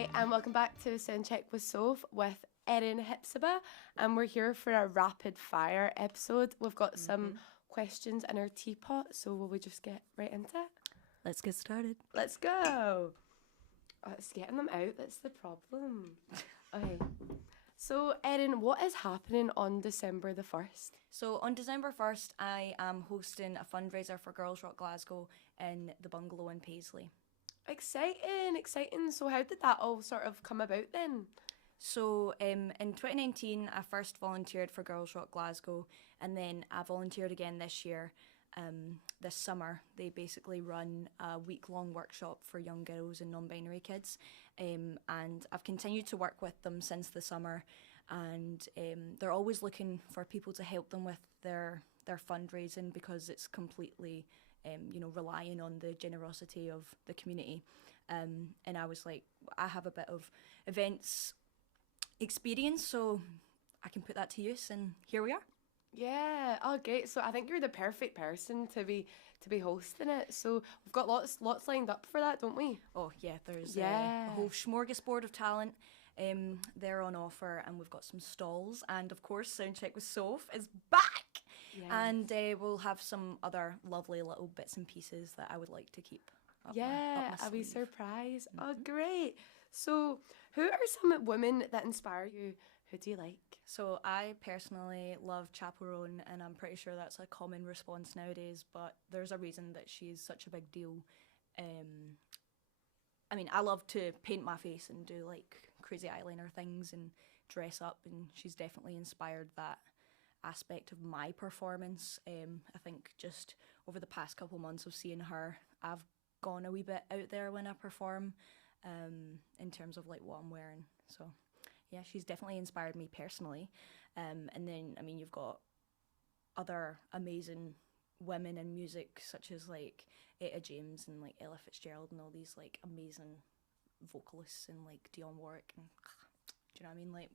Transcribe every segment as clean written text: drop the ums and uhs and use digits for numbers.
Hi, and welcome back to Soundcheck with Soph with Erin, Hephzibah, and we're here for a rapid fire episode. We've got some questions in our teapot, so will we just get right into it? Let's get started. Let's go. Oh, it's getting them out that's the problem. Okay. So, Erin, what is happening on December the 1st? So on December 1st, I am hosting a fundraiser for Girls Rock Glasgow in the bungalow in Paisley. Exciting. So how did that all sort of come about then? So in 2019, I first volunteered for Girls Rock Glasgow, and then I volunteered again this year. This summer, they basically run a week-long workshop for young girls and non-binary kids, and I've continued to work with them since the summer, and they're always looking for people to help them with their fundraising because it's completely relying on the generosity of the community. And I was like, I have a bit of events experience, so I can put that to use, and here we are. Yeah, oh great. So I think you're the perfect person to be hosting it. So we've got lots lined up for that, don't we? Oh yeah, there's a whole smorgasbord of talent there on offer, and we've got some stalls, and of course Soundcheck with Soph is back. Yes. And we'll have some other lovely little bits and pieces that I would like to keep up my I'll be sleeve. surprised. Oh great. So who are some women that inspire you? Who do you like? So I personally love Chaperone, and I'm pretty sure that's a common response nowadays, but there's a reason that she's such a big deal. I love to paint my face and do like crazy eyeliner things and dress up, and she's definitely inspired that aspect of my performance. I think just over the past couple months of seeing her, I've gone a wee bit out there when I perform, in terms of like what I'm wearing. So yeah, she's definitely inspired me personally. And then, you've got other amazing women in music, such as like Etta James and like Ella Fitzgerald and all these like amazing vocalists, and like Dionne Warwick. And do you know what I mean? Like,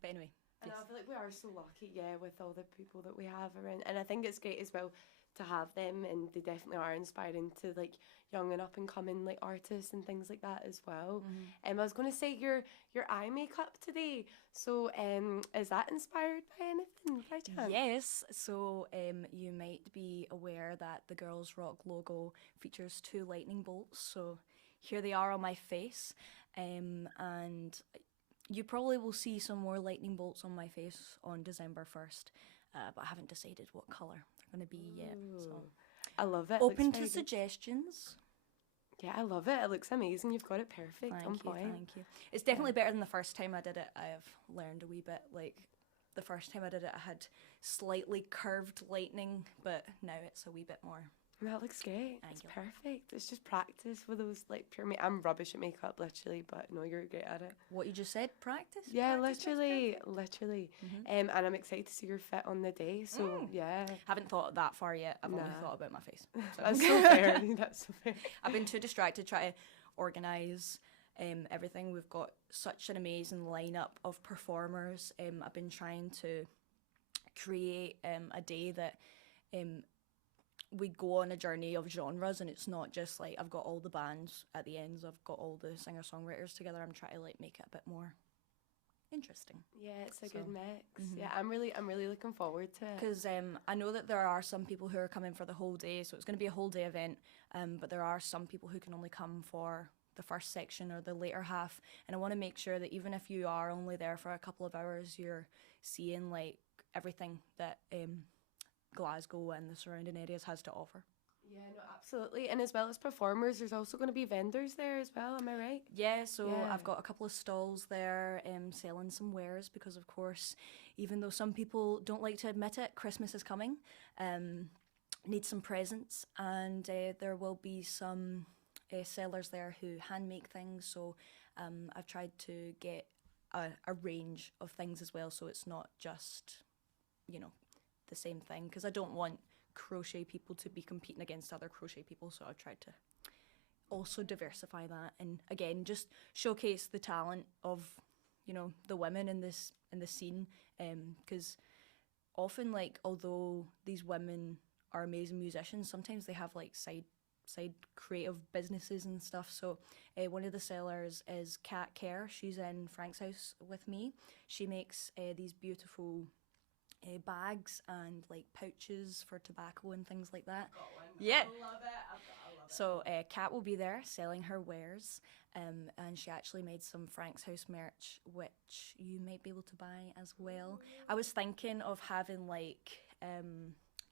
but anyway. And I feel like we are so lucky, with all the people that we have around. And I think it's great as well to have them, and they definitely are inspiring to like young and up and coming like artists and things like that as well. I was going to say your eye makeup today. So is that inspired by anything by chance? Yes. So you might be aware that the Girls Rock logo features 2 lightning bolts. So here they are on my face, and you probably will see some more lightning bolts on my face on December 1st, but I haven't decided what colour they're going to be yet. So I love it. Open to suggestions. Yeah, I love it. It looks amazing. You've got it perfect. Thank you. It's definitely better than the first time I did it. I have learned a wee bit. Like, the first time I did it, I had slightly curved lightning, but now it's a wee bit more. That looks great. It's perfect. It's just practice with those like pure makeup. I'm rubbish at makeup, literally, but no, you're great at it. What you just said, practice? Yeah, literally. And I'm excited to see your fit on the day. So yeah, haven't thought that far yet. I've only thought about my face. So. That's so fair. That's so fair. I've been too distracted trying to organise everything. We've got such an amazing lineup of performers. I've been trying to create a day that we go on a journey of genres, and it's not just like I've got all the bands at the ends, I've got all the singer-songwriters together. I'm trying to like make it a bit more interesting. Yeah, it's a good mix. Yeah, I'm really looking forward to it. Because I know that there are some people who are coming for the whole day, so it's going to be a whole day event, but there are some people who can only come for the first section or the later half, and I want to make sure that even if you are only there for a couple of hours, you're seeing like everything that Glasgow and the surrounding areas has to offer. Yeah, no, absolutely. And as well as performers, there's also going to be vendors there as well, am I right? Yeah, so I've got a couple of stalls there selling some wares because, of course, even though some people don't like to admit it, Christmas is coming. Need some presents, and there will be some sellers there who hand make things, so I've tried to get a range of things as well, so it's not just, the same thing, because I don't want crochet people to be competing against other crochet people, so I've tried to also diversify that, and again just showcase the talent of the women in the scene, because often, like, although these women are amazing musicians, sometimes they have like side outside creative businesses and stuff. So one of the sellers is Kat Kerr. She's in Frank's house with me. She makes these beautiful bags and like pouches for tobacco and things like that. Yeah, I love it. I love it. So Kat will be there selling her wares, and she actually made some Frank's House merch, which you might be able to buy as well. I was thinking of having like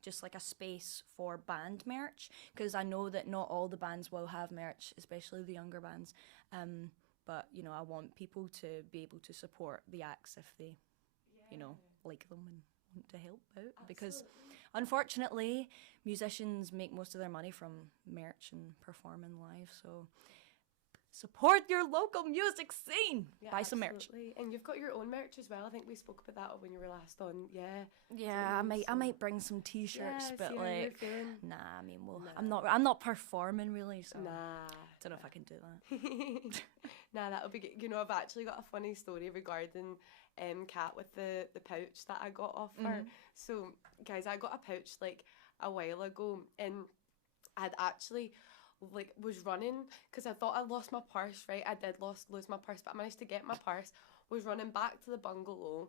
just like a space for band merch, because I know that not all the bands will have merch, especially the younger bands. But you know, I want people to be able to support the acts if they, you know, like them and want to help out. Because unfortunately, musicians make most of their money from merch and performing live. So support your local music scene. Yeah, buy some merch. And you've got your own merch as well. I think we spoke about that when you were last on. Yeah, I might bring some t-shirts, but like, nah. I mean, I'm not performing really, so don't know if I can do that. Nah, that would be good. You know, I've actually got a funny story regarding Kat with the pouch that I got off her. So, guys, I got a pouch like a while ago, and I'd actually like was running because I thought I lost my purse, right? I did lose my purse, but I managed to get my purse. Was running back to the bungalow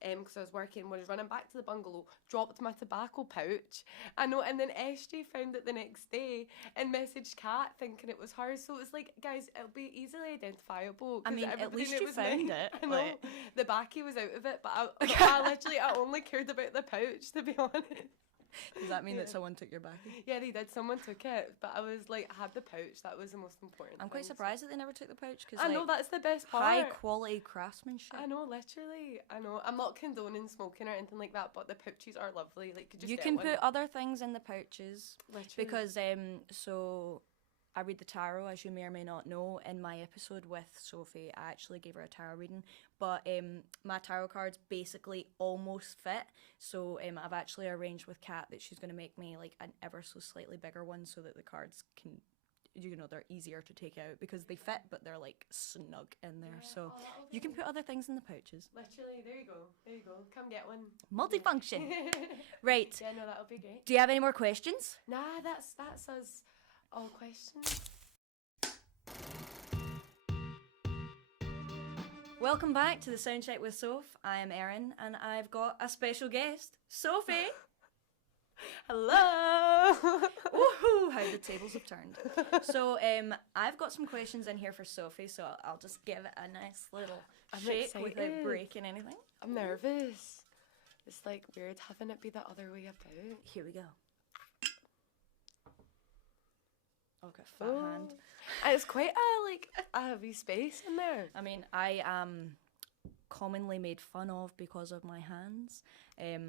because I was working, was running back to the bungalow, dropped my tobacco pouch. I know, and then SJ found it the next day and messaged Kat thinking it was hers. So it's like, guys, it'll be easily identifiable. I mean, at least you found it. I know. The backy was out of it, but I only cared about the pouch, to be honest. Does that mean that someone took your backy? Yeah, they did. Someone took it, but I was like, I had the pouch. That was the most important. I'm quite surprised that they never took the pouch, because I know that's the best part. High quality craftsmanship. I know, literally. I know. I'm not condoning smoking or anything like that, but the pouches are lovely. Like, you can put other things in the pouches. Literally. Because so I read the tarot, as you may or may not know. In my episode with Sophie, I actually gave her a tarot reading, but my tarot cards basically almost fit. So I've actually arranged with Kat that she's going to make me like an ever so slightly bigger one, so that the cards can, you know, they're easier to take out because they fit, but they're like snug in there. So you can put other things in the pouches. Literally, there you go. Come get one. Multifunction. Right. Yeah, no, that'll be great. Do you have any more questions? Nah, that's us. All questions. Welcome back to the Soundcheck with Soph. I am Erin, and I've got a special guest, Sophie. Hello. Woohoo! How the tables have turned. So I've got some questions in here for Sophie, so I'll just give it a nice little shake without breaking anything. I'm nervous. It's like weird having it be the other way about. Here we go. Okay, fat hand. It's quite a heavy space in there. I mean, I am commonly made fun of because of my hands.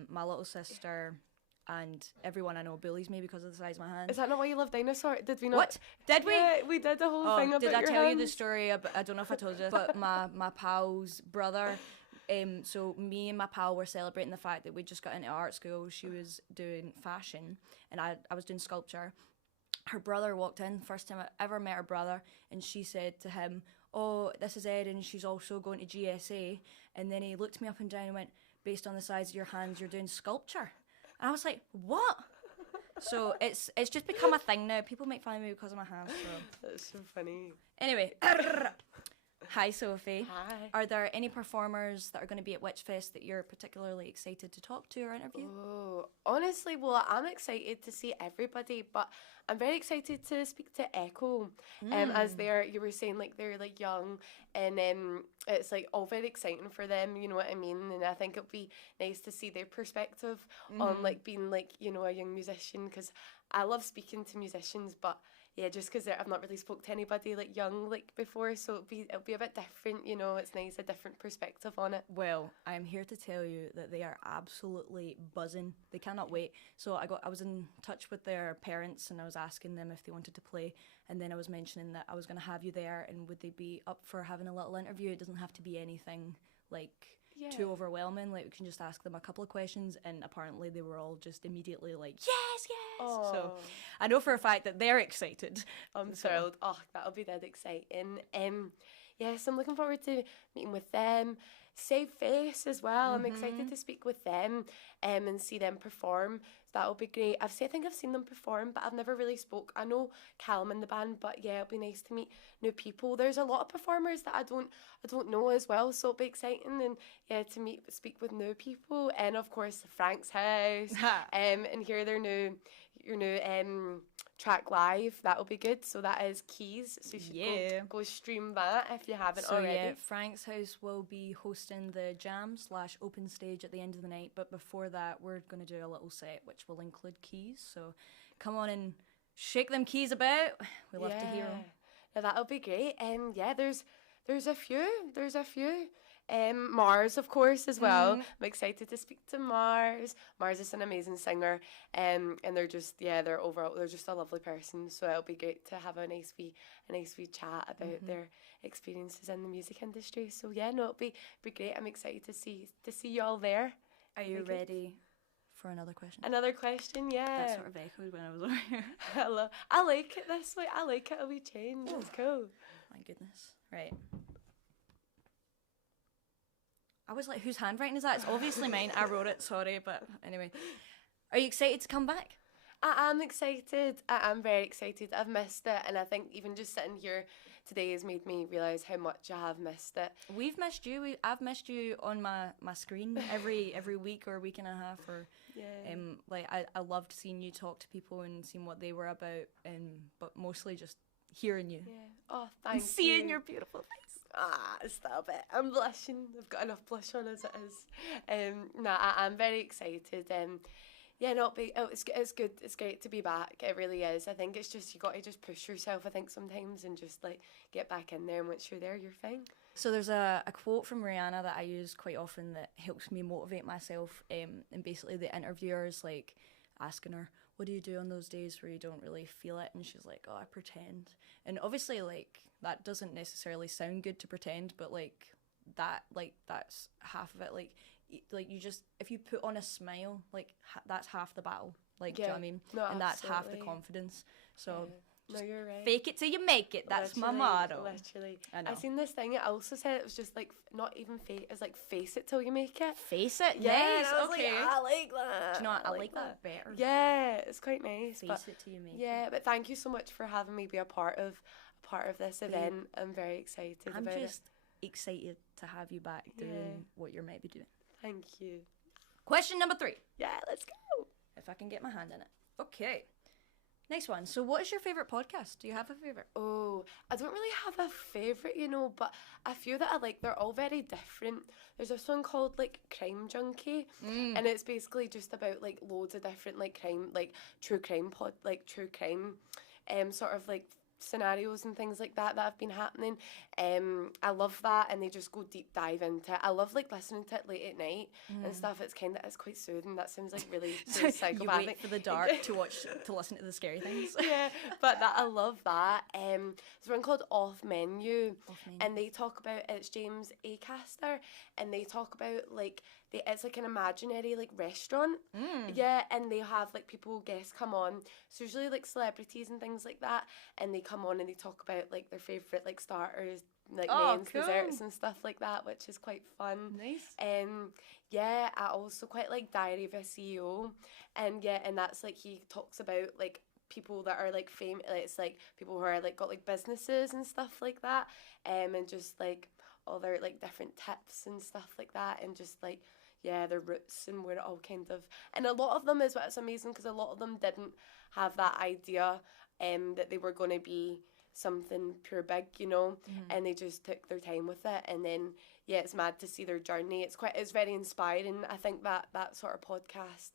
My little sister and everyone I know bullies me because of the size of my hands. Is that not why you love dinosaurs? Did we not? What? Did we? Yeah, we did the whole thing about your hands. Did I tell you the story? I don't know if I told you, but my pal's brother. So me and my pal were celebrating the fact that we just got into art school. She was doing fashion, and I was doing sculpture. Her brother walked in, first time I ever met her brother, and she said to him, "Oh, this is Erin, she's also going to GSA." And then he looked me up and down and went, "Based on the size of your hands, you're doing sculpture." And I was like, "What?" So it's just become a thing now. People make fun of me because of my hands. So. That's so funny. Anyway, hi Sophie. Hi. Are there any performers that are going to be at Witchfest that you're particularly excited to talk to or interview? Oh, honestly, well, I'm excited to see everybody, but I'm very excited to speak to Echo. As you were saying, like they're like young, and it's like all very exciting for them. You know what I mean? And I think it'll be nice to see their perspective on like being like, you know, a young musician, because I love speaking to musicians, but yeah, just because I've not really spoke to anybody like young like before, so it'll be a bit different, you know. It's nice, a different perspective on it. Well, I'm here to tell you that they are absolutely buzzing. They cannot wait. So I was in touch with their parents, and I was asking them if they wanted to play, and then I was mentioning that I was going to have you there, and would they be up for having a little interview? It doesn't have to be anything like too overwhelming. Like, we can just ask them a couple of questions, and apparently they were all just immediately like, yes. Aww. So I know for a fact that they're excited. I'm thrilled. Oh, that'll be dead exciting. Yes, I'm looking forward to meeting with them. Save Face as well. I'm excited to speak with them and see them perform. that'll be great. I think I've seen them perform, but I've never really spoke. I know Callum in the band, but yeah, it'll be nice to meet new people. There's a lot of performers that I don't know as well, so it'll be exciting, and yeah, to speak with new people, and of course Frank's house, and hear your new track live. That'll be good. So that is Keys. So you should go stream that if you haven't already. Yeah, Frank's house will be hosting the jam/open stage at the end of the night, but before that we're going to do a little set which will include keys. So come on and shake them keys about. We love to hear them. Now that'll be great. And yeah, there's a few. Mars, of course, as well. I'm excited to speak to Mars. Mars is an amazing singer, and they're just they're just a lovely person. So it'll be great to have a nice wee chat about their experiences in the music industry. So yeah, no, it'll be great. I'm excited to see you all there. Are you ready for another question? Another question, yeah. That sort of echoed when I was over here. Hello. I like it this way. I like it. It'll be changed. It's cool. My goodness. Right. I was like, whose handwriting is that? It's obviously mine. I wrote it, sorry, but anyway. Are you excited to come back? I am excited. I am very excited. I've missed it, and I think even just sitting here today has made me realise how much I have missed it. We've missed you. I've missed you on my screen every week or week and a half. Or like I loved seeing you talk to people and seeing what they were about, but mostly just hearing you. Yeah. Oh, thanks. And seeing your beautiful face. Stop it. I'm blushing. I've got enough blush on as it is. I'm very excited. Yeah, it's good. It's great to be back. It really is. I think it's just, you got to just push yourself, I think, sometimes, and just like get back in there, and once you're there, you're fine. So there's a quote from Rihanna that I use quite often that helps me motivate myself, and basically the interviewer's like asking her, what do you do on those days where you don't really feel it? And she's like, oh, I pretend. And obviously, like, that doesn't necessarily sound good to pretend, but that's half of it. Like you just, if you put on a smile, like that's half the battle. Like, do you know what I mean? No, and absolutely. That's half the confidence. So no, you're right. Fake it till you make it. That's literally, my motto. Literally. I know. I seen this thing. It also said it was just like not even fake. It was like face it till you make it. Face it. Yeah. Nice. I was okay. like, I like that. Do you know what? I like that better. Yeah, it's quite nice. Face it till you make it. Yeah, but thank you so much for having me be a part of this event. I'm very excited about it. I'm just excited to have you back doing what you're meant to be doing. Thank you. Question number 3. Yeah, let's go. If I can get my hand in it. Okay. Next one. So what is your favourite podcast? Do you have a favourite? Oh, I don't really have a favourite, but a few that I like, they're all very different. There's this one called like Crime Junkie, and it's basically just about like loads of different like crime, like true crime sort of like scenarios and things like that have been happening. I love that, and they just go deep dive into it. I love like listening to it late at night and stuff. It's quite soothing. That sounds like really psychopathic. You wait for the dark to listen to the scary things. Yeah, but I love that. There's one called Off Menu, and they talk about, it's James Acaster, and they talk about like it's like an imaginary like restaurant. Yeah, and they have like guests come on. So usually like celebrities and things like that, and they come on and they talk about like their favourite like starters, like mains, cool. Desserts and stuff like that, which is quite fun. Nice. Yeah, I also quite like Diary of a CEO, and that's like he talks about like people that are like famous, like, it's like people who are like got like businesses and stuff like that, and just like all their like different tips and stuff like that, and just like their roots and where it all kind of, and a lot of them is what's amazing, because a lot of them didn't have that idea that they were going to be something pure big, and they just took their time with it, and then it's mad to see their journey. It's very inspiring, I think, that sort of podcast.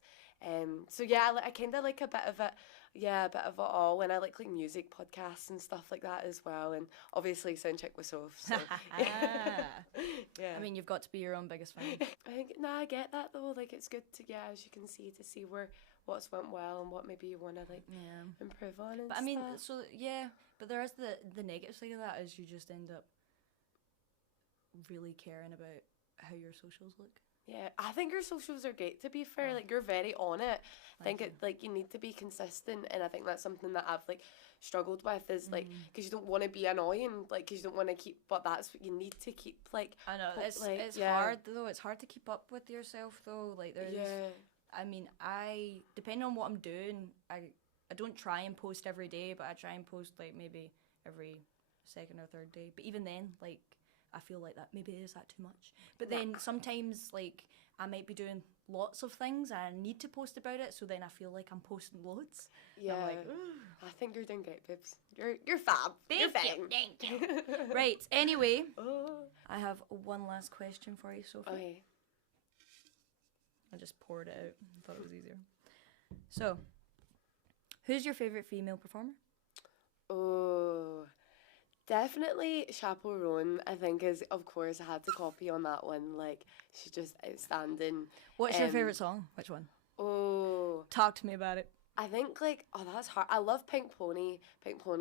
So I kind of like a bit of it. Yeah, a bit of it all, and I like music podcasts and stuff like that as well, and obviously Soundcheck with Soph. So. I mean, you've got to be your own biggest fan. I get that though. Like, it's good to as you can see, to see what's went well and what maybe you want to improve on. And but I mean, but there is the negative side of that, is you just end up really caring about how your socials look. Yeah, I think your socials are great, to be fair. Like, you're very on it. I think you need to be consistent, and I think that's something that I've struggled with, is because you don't want to be annoying, because you don't want to keep, but that's what you need to keep. I know it's hard though. It's hard to keep up with yourself though. Like, there's I mean, depending on what I'm doing, I don't try and post every day, but I try and post like maybe every second or third day. But even then, like, I feel like that maybe is that too much. But then sometimes, like, I might be doing lots of things and I need to post about it, so then I feel like I'm posting loads. Yeah, I'm like, I think you're doing great, babes. You're fab. Thank you. Right. Anyway, I have one last question for you, Sophie. Okay. I just poured it out. I thought it was easier. So, who's your favourite female performer? Oh, definitely Chapeau Roan, I think, is, of course, I had to copy on that one. Like, she's just outstanding. What's your favourite song? Which one? Oh. Talk to me about it. I think, like, that's hard. I love Pink Pony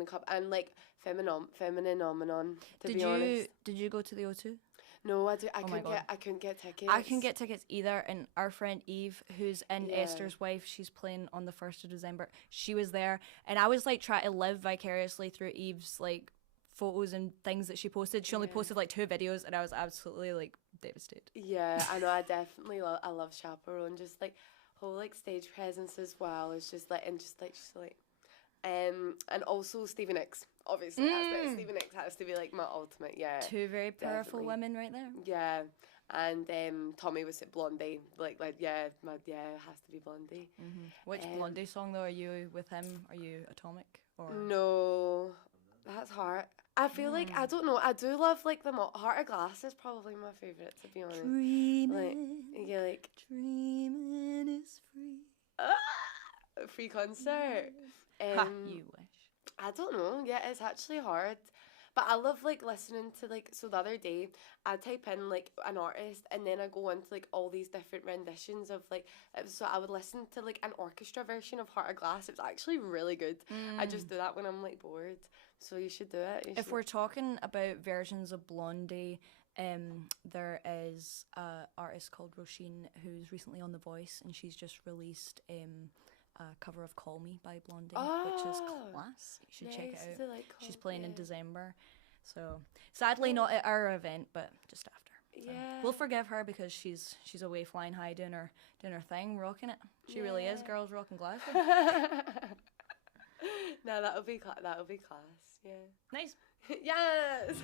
Cup, and, like, Feminine Phenomenon, to be honest. Did you go to the O2? No, I couldn't get tickets. I couldn't get tickets either, and our friend Eve, who's in Esther's wife, she's playing on the 1st of December. She was there, and I was like trying to live vicariously through Eve's like photos and things that she posted. She only posted like 2 videos, and I was absolutely like devastated. Yeah, I know. I definitely love Chaperone. Just like whole like stage presence as well. It's just like and also Stevie Nicks. Obviously, Stevie Nicks has to be like my ultimate. Yeah, 2 very powerful women right there. Yeah, and Tommy was at Blondie. Like it has to be Blondie. Mm-hmm. Which Blondie song though? Are you with him? Are you Atomic or no? That's hard. I feel like I don't know. I do love like Heart of Glass is probably my favorite, to be honest. Dreaming, like dreaming is free. Free concert. You wish. I don't know. Yeah, it's actually hard. But I love like listening to like, so the other day I type in like an artist and then I go into like all these different renditions of like, so I would listen to like an orchestra version of Heart of Glass. It was actually really good. I just do that when I'm like bored. So you should do it. If we're talking about versions of Blondie, there is an artist called Roisin who's recently on The Voice, and she's just released a cover of Call Me by Blondie, which is class. You should check it out. She's playing in December. So sadly not at our event, but just after. So we'll forgive her because she's away flying high doing her thing, rocking it. She really is. Girls rocking Glasgow. No, that'll be class. Yeah. Nice. Yes.